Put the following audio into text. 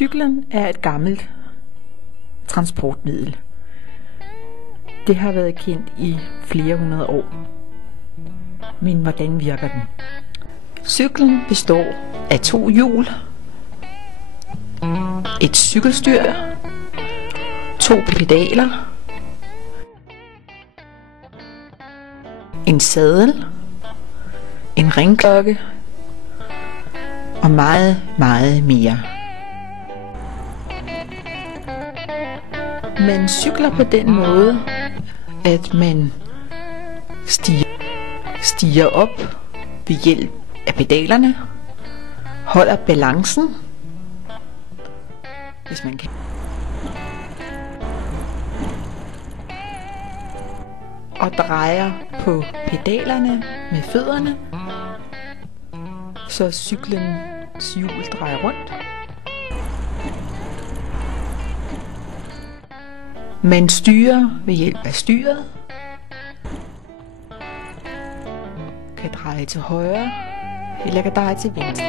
Cyklen er et gammelt transportmiddel. Det har været kendt i flere hundrede år. Men hvordan virker den? Cyklen består af 2 hjul, et cykelstyr, 2 pedaler, en sadel, en ringklokke og meget, meget mere. Man cykler på den måde, at man stiger op ved hjælp af pedalerne, holder balancen, hvis man kan, og drejer på pedalerne med fødderne, så cyklens hjul drejer rundt. Man styrer ved hjælp af styret, kan dreje til højre eller kan dreje til venstre.